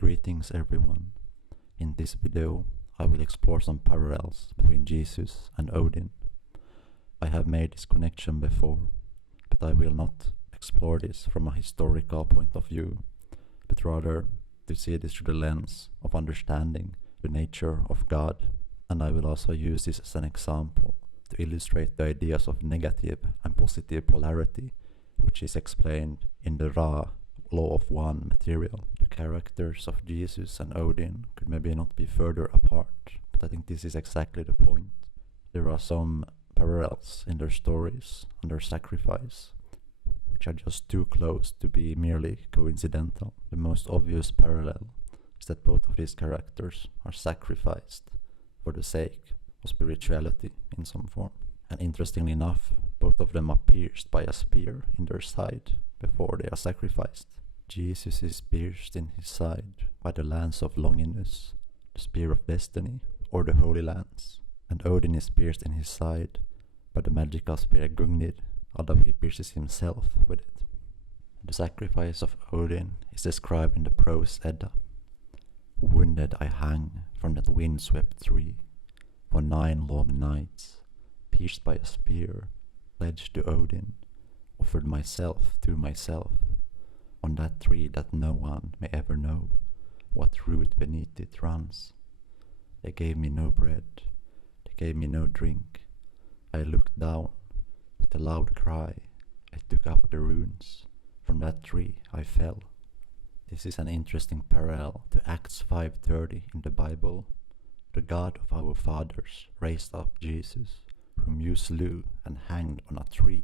Greetings everyone. In this video I will explore some parallels between Jesus and Odin. I have made this connection before, but I will not explore this from a historical point of view, but rather to see this through the lens of understanding the nature of God. And I will also use this as an example to illustrate the ideas of negative and positive polarity, which is explained in the Ra law of one material. The characters of Jesus and Odin could maybe not be further apart, but I think this is exactly the point. There are some parallels in their stories and their sacrifice, which are just too close to be merely coincidental. The most obvious parallel is that both of these characters are sacrificed for the sake of spirituality in some form. And interestingly enough, both of them are pierced by a spear in their side before they are sacrificed. Jesus is pierced in his side by the lance of Longinus, the spear of destiny, or the holy lance, and Odin is pierced in his side by the magical spear Gungnir, although he pierces himself with it. The sacrifice of Odin is described in the Prose Edda. Wounded I hang from that wind-swept tree, for 9 long nights, pierced by a spear, pledged to Odin, offered myself to myself, on that tree that no one may ever know what root beneath it runs. They gave me no bread, they gave me no drink. I looked down, with a loud cry, I took up the runes, from that tree I fell. This is an interesting parallel to Acts 5:30 in the Bible. The God of our fathers raised up Jesus, whom you slew and hanged on a tree.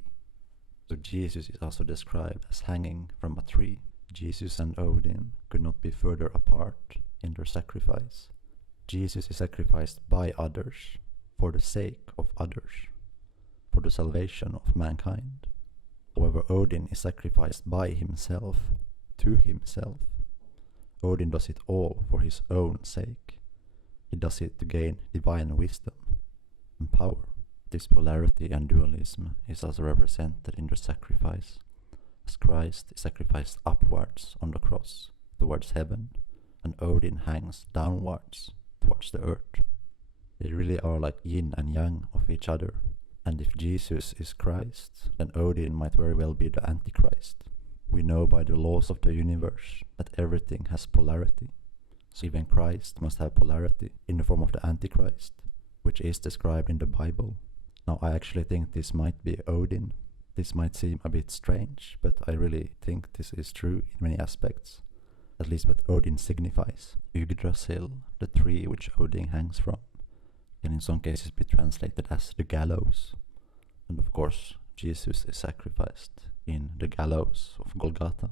So Jesus is also described as hanging from a tree. Jesus and Odin could not be further apart in their sacrifice. Jesus is sacrificed by others, for the sake of others, for the salvation of mankind. However, Odin is sacrificed by himself, to himself. Odin does it all for his own sake. He does it to gain divine wisdom and power. This polarity and dualism is also represented in the sacrifice, as Christ is sacrificed upwards on the cross towards heaven, and Odin hangs downwards towards the earth. They really are like yin and yang of each other, and if Jesus is Christ, then Odin might very well be the Antichrist. We know by the laws of the universe that everything has polarity, so even Christ must have polarity in the form of the Antichrist, which is described in the Bible. Now I actually think this might be Odin. This might seem a bit strange, but I really think this is true in many aspects, at least what Odin signifies. Yggdrasil, the tree which Odin hangs from, can in some cases be translated as the gallows. And of course, Jesus is sacrificed in the gallows of Golgotha.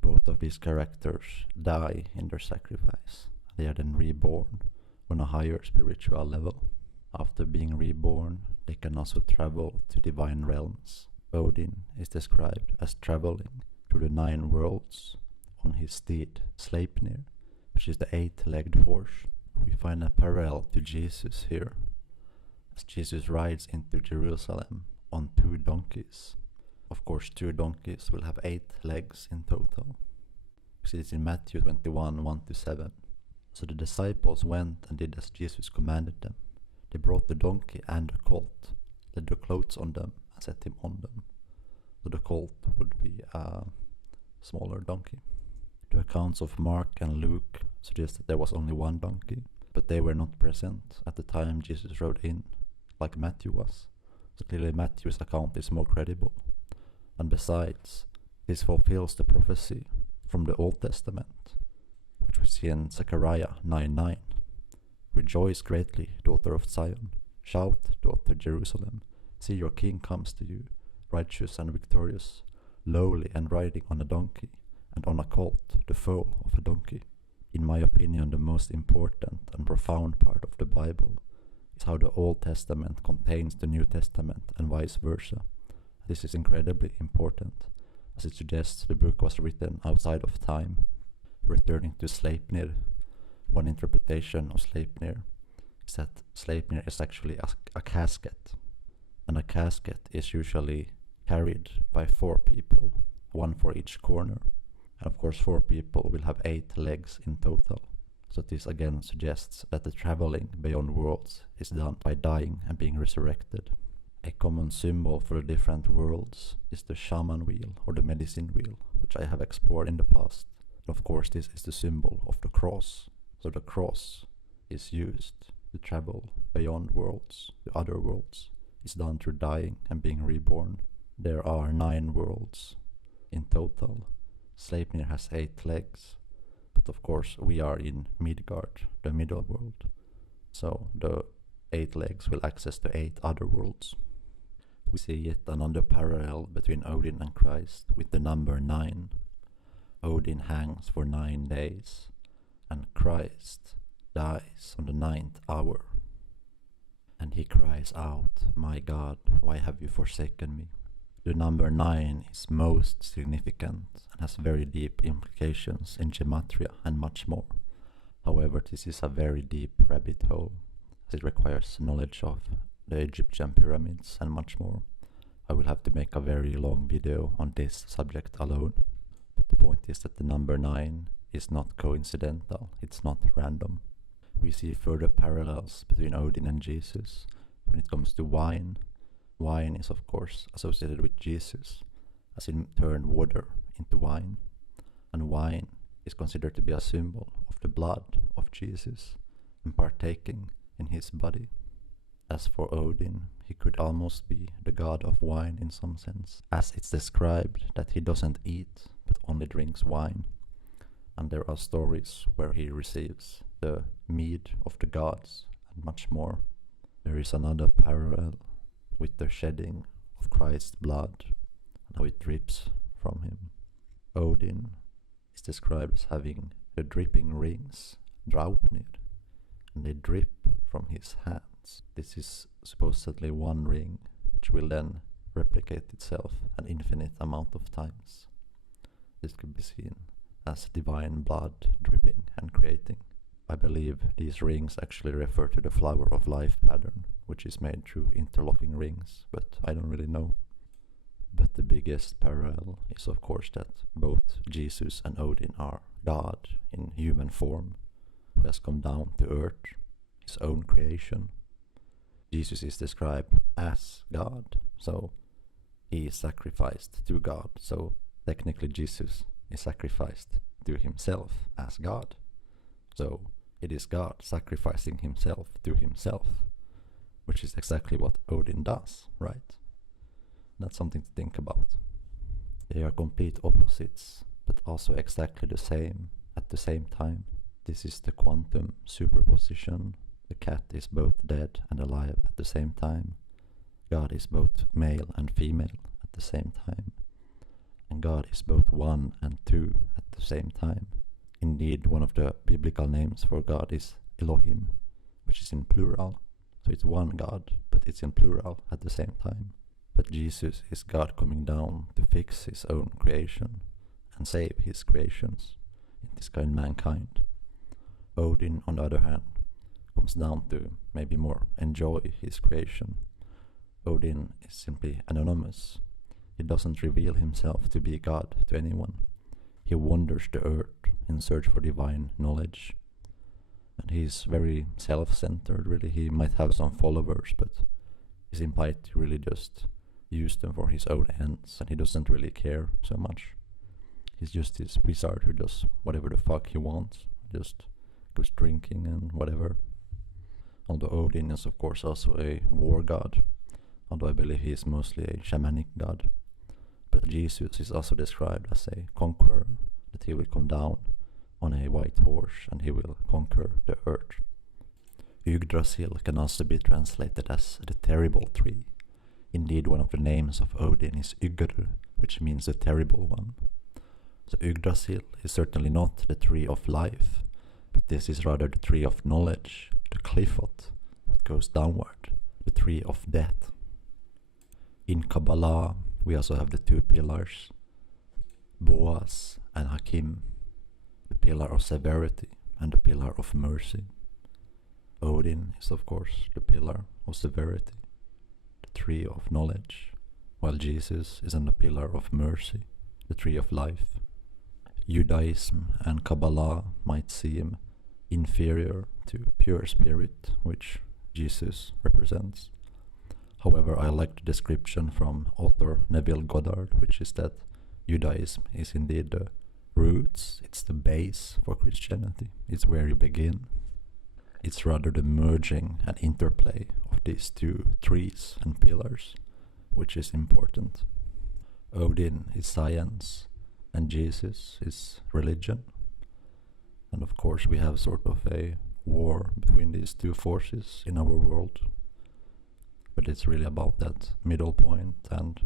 Both of these characters die in their sacrifice. They are then reborn on a higher spiritual level. After being reborn, they can also travel to divine realms. Odin is described as traveling through the 9 worlds on his steed Sleipnir, which is the 8-legged horse. We find a parallel to Jesus here, as Jesus rides into Jerusalem on 2 donkeys. Of course, 2 donkeys will have 8 legs in total. We see this in Matthew 21, 1-7. So the disciples went and did as Jesus commanded them. They brought the donkey and the colt, laid their clothes on them, and set him on them. So the colt would be a smaller donkey. The accounts of Mark and Luke suggest that there was only 1 donkey, but they were not present at the time Jesus rode in, like Matthew was. So clearly Matthew's account is more credible. And besides, this fulfills the prophecy from the Old Testament, which we see in Zechariah 9:9. Rejoice greatly, daughter of Zion. Shout, daughter Jerusalem. See, your king comes to you, righteous and victorious, lowly and riding on a donkey, and on a colt, the foal of a donkey. In my opinion, the most important and profound part of the Bible is how the Old Testament contains the New Testament and vice versa. This is incredibly important, as it suggests the book was written outside of time. Returning to Sleipnir, one interpretation of Sleipnir is that Sleipnir is actually a casket, and a casket is usually carried by 4 people, 1 for each corner, And of course 4 people will have 8 legs in total. So this again suggests that the traveling beyond worlds is done by dying and being resurrected. A common symbol for the different worlds is the shaman wheel or the medicine wheel, which I have explored in the past. And of course this is the symbol of the cross. So the cross is used to travel beyond worlds, to other worlds. It's done through dying and being reborn. There are 9 worlds in total. Sleipnir has 8 legs, but of course we are in Midgard, the middle world. So the 8 legs will access to 8 other worlds. We see yet another parallel between Odin and Christ with the number 9. Odin hangs for 9 days, and Christ dies on the 9th hour. And he cries out, "My God, why have you forsaken me?" The number 9 is most significant and has very deep implications in gematria and much more. However, this is a very deep rabbit hole, as it requires knowledge of the Egyptian pyramids and much more. I will have to make a very long video on this subject alone. But the point is that the number 9 is not coincidental, it's not random. We see further parallels between Odin and Jesus when it comes to wine. Wine is of course associated with Jesus, as he turned water into wine. And wine is considered to be a symbol of the blood of Jesus and partaking in his body. As for Odin, he could almost be the god of wine in some sense, as it's described that he doesn't eat but only drinks wine. And there are stories where he receives the mead of the gods and much more. There is another parallel with the shedding of Christ's blood and how it drips from him. Odin is described as having the dripping rings, Draupnir, and they drip from his hands. This is supposedly one ring, which will then replicate itself an infinite amount of times. This could be seen as divine blood dripping and creating. I believe these rings actually refer to the flower of life pattern, which is made through interlocking rings, but I don't really know. But the biggest parallel is of course that both Jesus and Odin are God in human form, who has come down to earth, his own creation. Jesus is described as God, so he is sacrificed to God, so technically Jesus is sacrificed to himself as God. So it is God sacrificing himself to himself, which is exactly what Odin does, right? That's something to think about. They are complete opposites, but also exactly the same at the same time. This is the quantum superposition. The cat is both dead and alive at the same time. God is both male and female at the same time. And God is both 1 and 2 at the same time. Indeed, one of the biblical names for God is Elohim, which is in plural. So it's one God, but it's in plural at the same time. But Jesus is God coming down to fix his own creation and save his creations, in this kind mankind. Odin, on the other hand, comes down to maybe more enjoy his creation. Odin is simply anonymous. He doesn't reveal himself to be God to anyone. He wanders the earth in search for divine knowledge. And he's very self-centered, really. He might have some followers, but he's implied to really just use them for his own ends, and he doesn't really care so much. He's just this wizard who does whatever the fuck he wants, just goes drinking and whatever. Although Odin is of course also a war god, although I believe he is mostly a shamanic god. But Jesus is also described as a conqueror, that he will come down on a white horse and he will conquer the earth. Yggdrasil can also be translated as the terrible tree. Indeed, one of the names of Odin is Ygr, which means the terrible one. So Yggdrasil is certainly not the tree of life, but this is rather the tree of knowledge, the cliffot, that goes downward, the tree of death. In Kabbalah, we also have the 2 pillars, Boaz and Hakim, the pillar of severity and the pillar of mercy. Odin is of course the pillar of severity, the tree of knowledge, while Jesus is on the pillar of mercy, the tree of life. Judaism and Kabbalah might seem inferior to pure spirit, which Jesus represents. However, I like the description from author Neville Goddard, which is that Judaism is indeed the roots, it's the base for Christianity, it's where you begin. It's rather the merging and interplay of these two trees and pillars, which is important. Odin is science, and Jesus is religion. And of course we have sort of a war between these two forces in our world. But it's really about that middle point and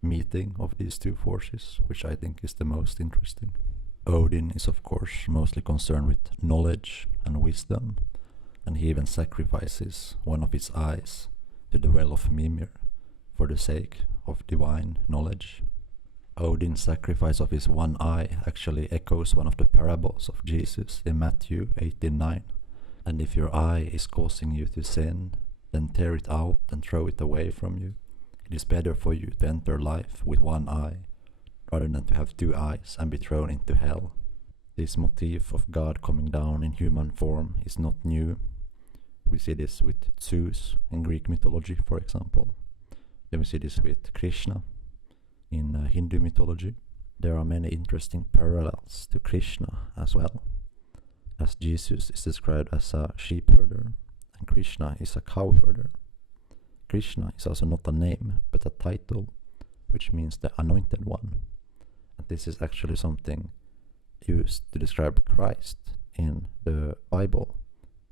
meeting of these two forces, which I think is the most interesting. Odin is of course mostly concerned with knowledge and wisdom, and he even sacrifices one of his eyes to the well of Mimir for the sake of divine knowledge. Odin's sacrifice of his one eye actually echoes one of the parables of Jesus in Matthew 18:9. And if your eye is causing you to sin, then tear it out and throw it away from you. It is better for you to enter life with one eye, rather than to have two eyes and be thrown into hell. This motif of God coming down in human form is not new. We see this with Zeus in Greek mythology, for example. Then we see this with Krishna in Hindu mythology. There are many interesting parallels to Krishna as well, as Jesus is described as a sheep herder and Krishna is a cow herder. Krishna is also not a name but a title, which means the anointed one. And this is actually something used to describe Christ in the Bible.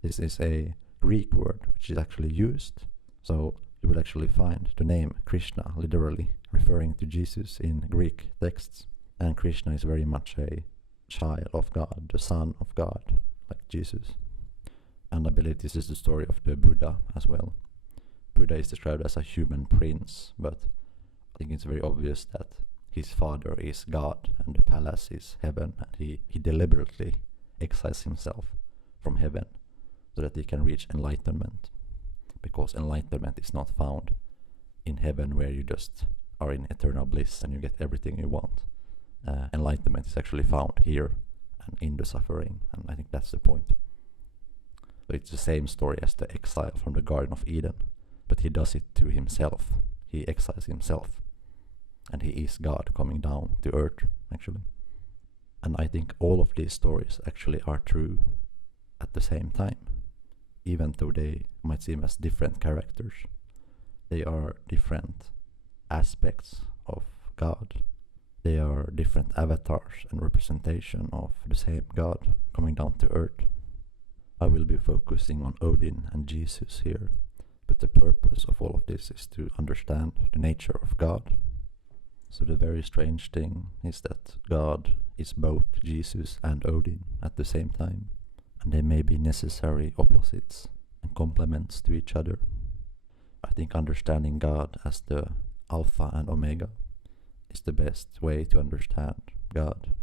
This is a Greek word which is actually used. So you will actually find the name Krishna literally referring to Jesus in Greek texts. And Krishna is very much a child of God, the son of God, like Jesus. And I believe this is the story of the Buddha as well. Buddha is described as a human prince, but I think it's very obvious that his father is God and the palace is heaven, and he deliberately exiles himself from heaven so that he can reach enlightenment, because enlightenment is not found in heaven where you just are in eternal bliss and you get everything you want. Enlightenment is actually found here and in the suffering, and I think that's the point. So it's the same story as the exile from the Garden of Eden, but he does it to himself. He exiles himself, and he is God coming down to earth, actually. And I think all of these stories actually are true at the same time, even though they might seem as different characters. They are different aspects of God. They are different avatars and representation of the same God coming down to earth. I will be focusing on Odin and Jesus here, but the purpose of all of this is to understand the nature of God. So the very strange thing is that God is both Jesus and Odin at the same time, and they may be necessary opposites and complements to each other. I think understanding God as the Alpha and Omega is the best way to understand God.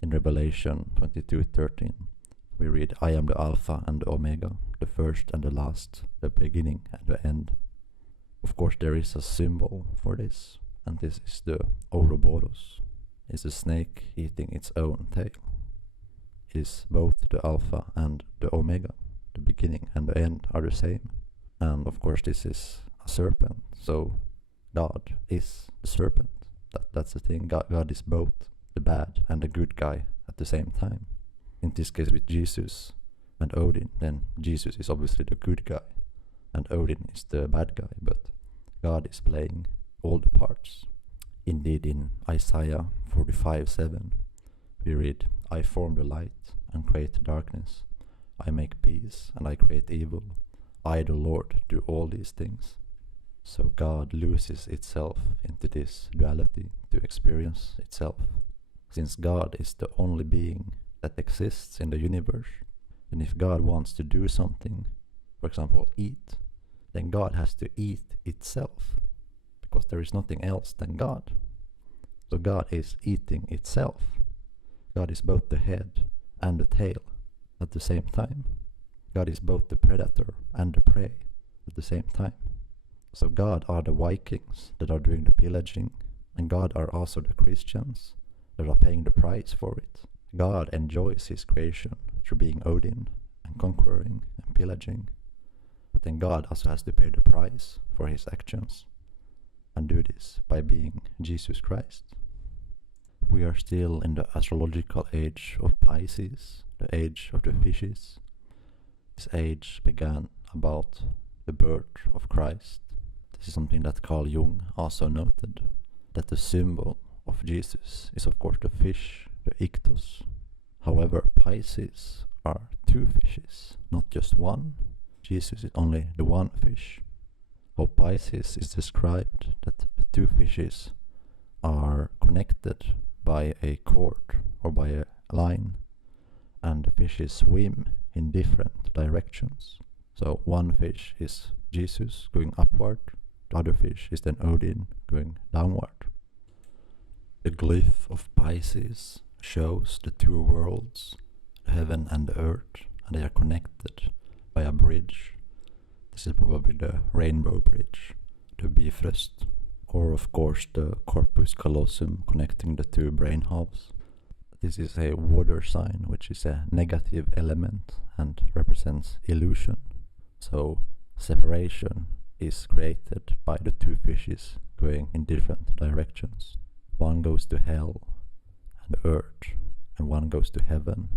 In Revelation 22:13, we read, "I am the Alpha and the Omega, the first and the last, the beginning and the end." Of course, there is a symbol for this, and this is the Ouroboros. It's a snake eating its own tail. It is both the Alpha and the Omega. The beginning and the end are the same. And of course, this is a serpent, so God is the serpent. That's the thing. God is both the bad and the good guy at the same time. In this case with Jesus and Odin, then Jesus is obviously the good guy and Odin is the bad guy, but God is playing all the parts. Indeed, in Isaiah 45:7, we read, "I form the light and create darkness. I make peace and I create evil. I, the Lord, do all these things." So God loses itself into this duality to experience itself. Since God is the only being that exists in the universe, and if God wants to do something, for example eat, then God has to eat itself, because there is nothing else than God. So God is eating itself. God is both the head and the tail at the same time. God is both the predator and the prey at the same time. So God are the Vikings that are doing the pillaging, and God are also the Christians that are paying the price for it. God enjoys his creation through being Odin and conquering and pillaging. But then God also has to pay the price for his actions, and do this by being Jesus Christ. We are still in the astrological age of Pisces, the age of the fishes. This age began about the birth of Christ. This is something that Carl Jung also noted, that the symbol of Jesus is of course the fish, the ichthus. However, Pisces are two fishes, not just one. Jesus is only the one fish. How Pisces is described that the two fishes are connected by a cord or by a line, and the fishes swim in different directions. So one fish is Jesus going upward, the other fish is then Odin going downward. The glyph of Pisces shows the two worlds, the heaven and the earth, and they are connected by a bridge. This is probably the rainbow bridge, the Bifrost, or of course the corpus callosum connecting the two brain halves. This is a water sign, which is a negative element and represents illusion. So separation is created by the two fishes going in different directions. One goes to hell and earth, and one goes to heaven.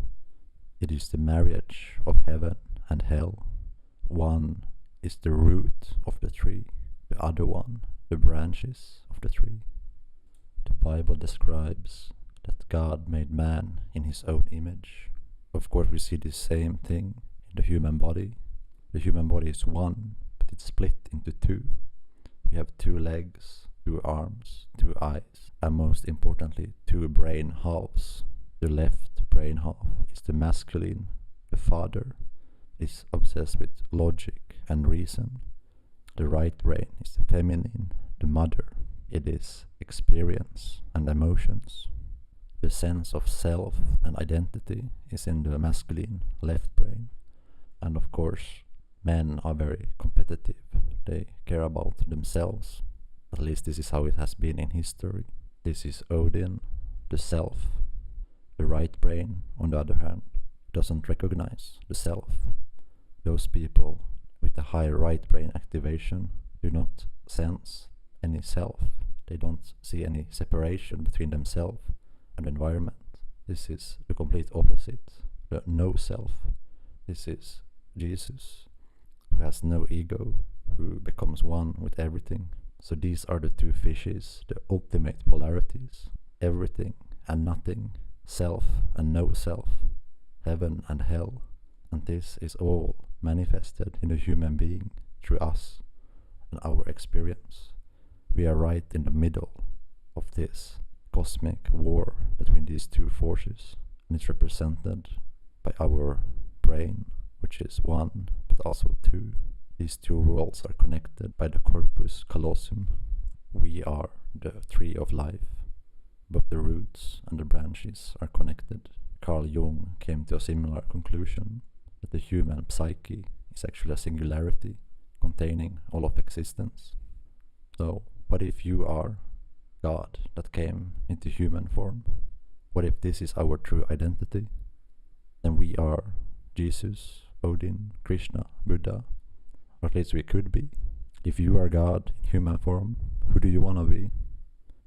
It is the marriage of heaven and hell. One is the root of the tree, the other one the branches of the tree. The Bible describes that God made man in his own image. Of course, we see the same thing in the human body. The human body is one, but it's split into two. We have two legs, two arms, two eyes, and most importantly, two brain halves. The left brain half is the masculine. The father is obsessed with logic and reason. The right brain is the feminine, the mother. It is experience and emotions. The sense of self and identity is in the masculine left brain. And of course, men are very competitive. They care about themselves. At least this is how it has been in history. This is Odin, the self. The right brain, on the other hand, doesn't recognize the self. Those people with the high right brain activation do not sense any self. They don't see any separation between themselves and the environment. This is the complete opposite, the no self. This is Jesus, who has no ego, who becomes one with everything. So these are the two fishes, the ultimate polarities: everything and nothing, self and no self, heaven and hell. And this is all manifested in the human being through us and our experience. We are right in the middle of this cosmic war between these two forces, and it's represented by our brain, which is one but also two. These two worlds are connected by the corpus callosum. We are the tree of life, but the roots and the branches are connected. Carl Jung came to a similar conclusion, that the human psyche is actually a singularity containing all of existence. So, what if you are God that came into human form? What if this is our true identity? Then we are Jesus, Odin, Krishna, Buddha, or at least we could be. If you are God in human form, who do you want to be?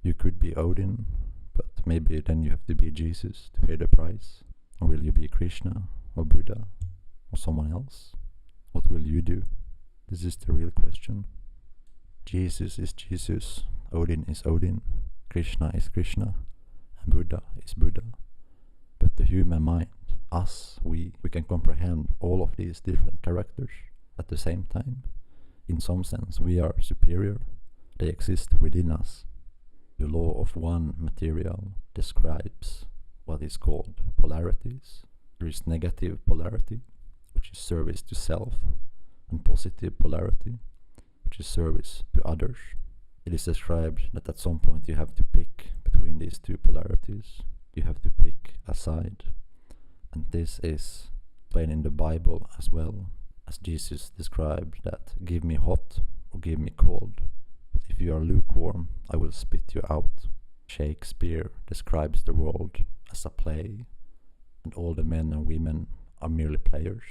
You could be Odin, but maybe then you have to be Jesus to pay the price. Or will you be Krishna or Buddha or someone else? What will you do? This is the real question. Jesus is Jesus, Odin is Odin, Krishna is Krishna, and Buddha is Buddha. But the human mind, us, we can comprehend all of these different characters at the same time. In some sense, we are superior. They exist within us. The law of one material describes what is called polarities. There is negative polarity, which is service to self, and positive polarity, which is service to others. It is described that at some point you have to pick between these two polarities. You have to pick a side. And this is plain in the Bible as well, as Jesus described that, give me hot or give me cold. But if you are lukewarm, I will spit you out. Shakespeare describes the world as a play, and all the men and women are merely players.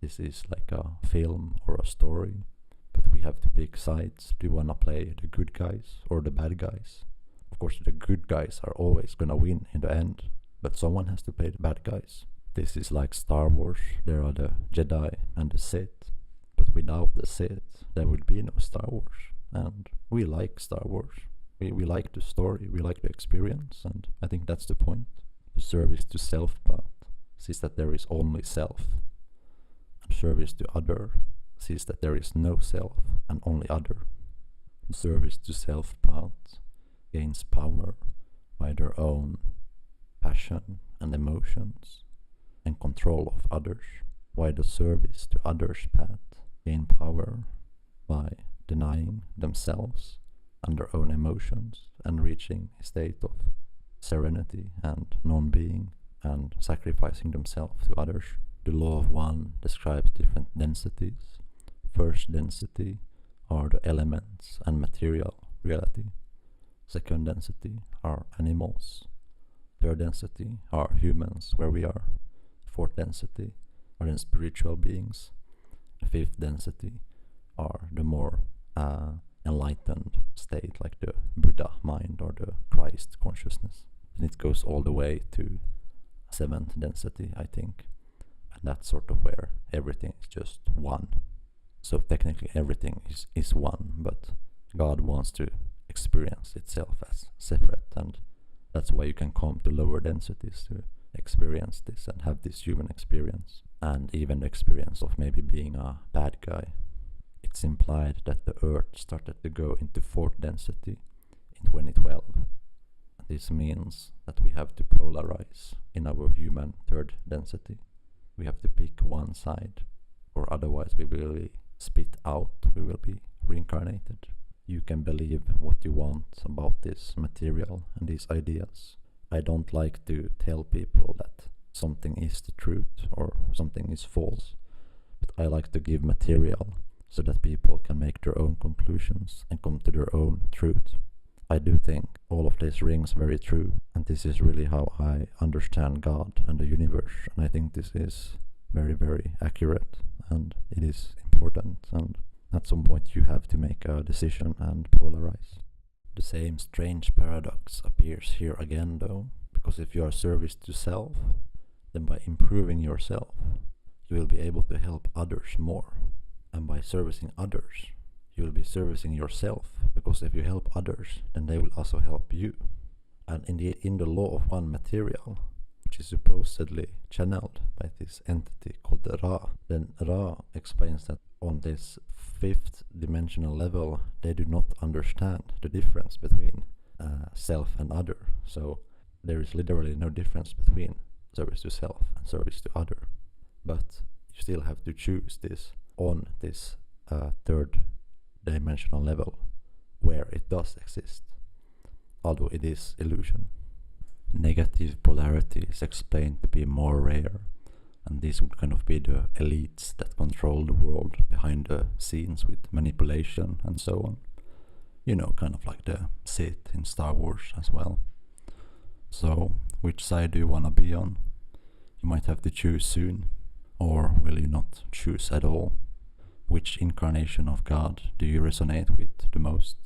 This is like a film or a story, but we have to pick sides. Do you want to play the good guys or the bad guys? Of course, the good guys are always gonna win in the end, but someone has to play the bad guys. This is like Star Wars. There are the Jedi and the Sith, but without the Sith, there would be no Star Wars. And we like Star Wars. We like the story, we like the experience, and I think that's the point. The service to self path sees that there is only self. And service to other sees that there is no self and only other. The service to self path gains power by their own passion and emotions and control of others, while the service to others' path gain power by denying themselves and their own emotions and reaching a state of serenity and non-being and sacrificing themselves to others. The law of one describes different densities. First density are the elements and material reality. Second density are animals. Third density are humans, where we are. Fourth density are then spiritual beings. Fifth density are the more enlightened state, like the Buddha mind or the Christ consciousness. And it goes all the way to seventh density, I think. And that's sort of where everything is just one. So technically everything is one, but God wants to experience itself as separate, and that's why you can come to lower densities to experience this and have this human experience, and even the experience of maybe being a bad guy. It's implied that the Earth started to go into fourth density in 2012. This means that we have to polarize in our human third density. We have to pick one side, or otherwise we will be spit out, we will be reincarnated. You can believe what you want about this material and these ideas. I don't like to tell people that something is the truth or something is false, but I like to give material so that people can make their own conclusions and come to their own truth. I do think all of this rings very true, and this is really how I understand God and the universe, and I think this is very, very accurate, and it is important, and at some point you have to make a decision and polarize. The same strange paradox appears here again though, because if you are service to self, then by improving yourself, you will be able to help others more. And by servicing others, you will be servicing yourself, because if you help others, then they will also help you. And in the law of one material, which is supposedly channeled by this entity called the Ra, then Ra explains that on this fifth dimensional level, they do not understand the difference between self and other. So there is literally no difference between service to self and service to other. But you still have to choose this on this third dimensional level where it does exist, although it is illusion. Negative polarity is explained to be more rare, and these would kind of be the elites that control the world behind the scenes with manipulation and so on. You know, kind of like the Sith in Star Wars as well. So, which side do you want to be on? You might have to choose soon, or will you not choose at all? Which incarnation of God do you resonate with the most?